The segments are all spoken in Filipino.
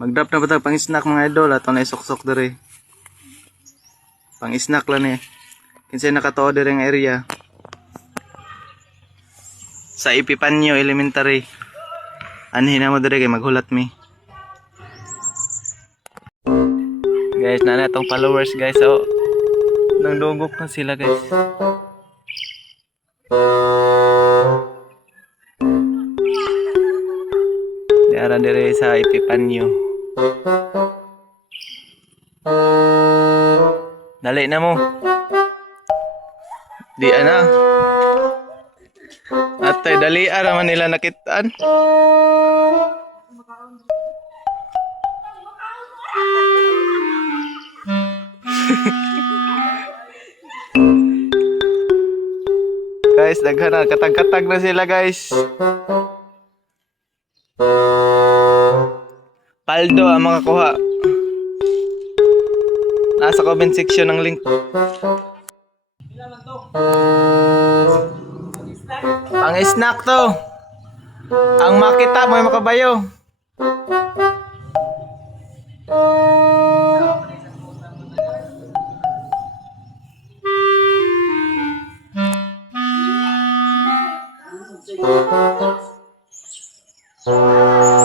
Mag-drop na ba tayo pang snack mga idol? Ato na isok-sok dere. Pang snack lang eh. Kinsay nakatuo dere ang area. Sa Ipipanyo Elementary. Anhin na mo dere kay maghulat mi. Guys, na itong followers guys. So, nangdugok na sila guys. Diara dire sa Ipipanyo. Dali na mo. Di ana. Atay dali ara man nila nakitaan. Guys, daghan na katag-katag na sila guys. Paldo ang mga kuha. Nasa comment section ng link. Pang snack to. Ang makita mo yung makabayo.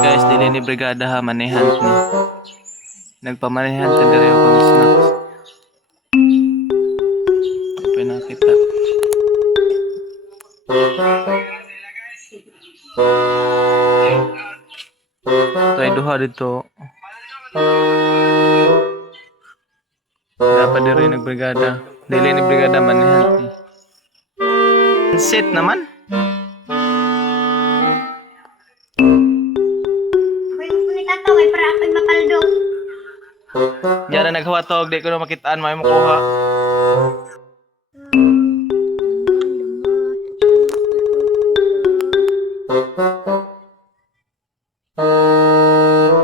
Guys, dili ni brigada ha manehan ni. Nagpamanehan sa diri og pang snack. Pinakita. Tay duha dito. Dapat diri nagbrigada. Dili ni brigada manehan ni. Set naman. Diyan na naghuwatog, di ko na makitaan, may makuha.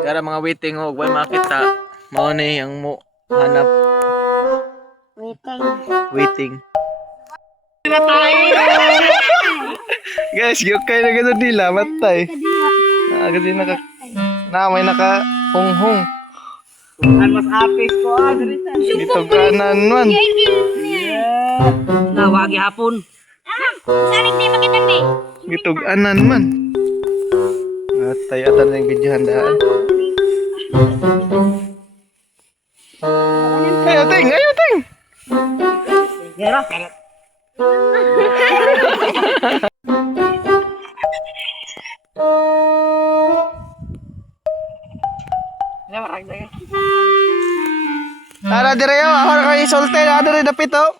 Kaya mga waiting ho, may makita. Mao ni ang mo hanap. Waiting. Guys, gukay na gano'n nila, matay. Kasi may naka-hung-hung. Ang mas apis ko Dito kanan man. Nawagi hapon. Saring di makitang di. Dito kanan man. Atay atan ng videohan daan. Ayo ting, ayo ting. Gera. Tara dire yo, ako na kayo solte na dire dapit oh.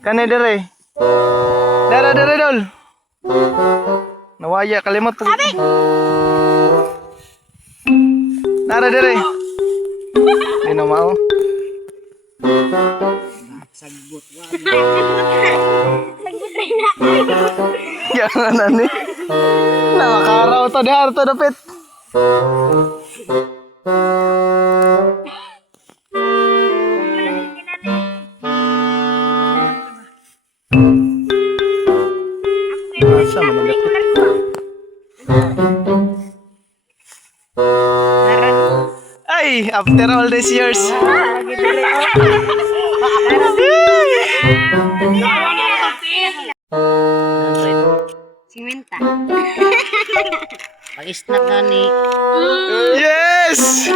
Kani dire. Dara dire dol. Nawaya kalimot. Dara dire. Di na mao. Sagbot wa. Sagbot rin na. Yan na ni. Nakakaraw to dihar to dapit. Asa man ang dapit? Ay, after all these years. Simenta. Pag-snack na ni. Yes!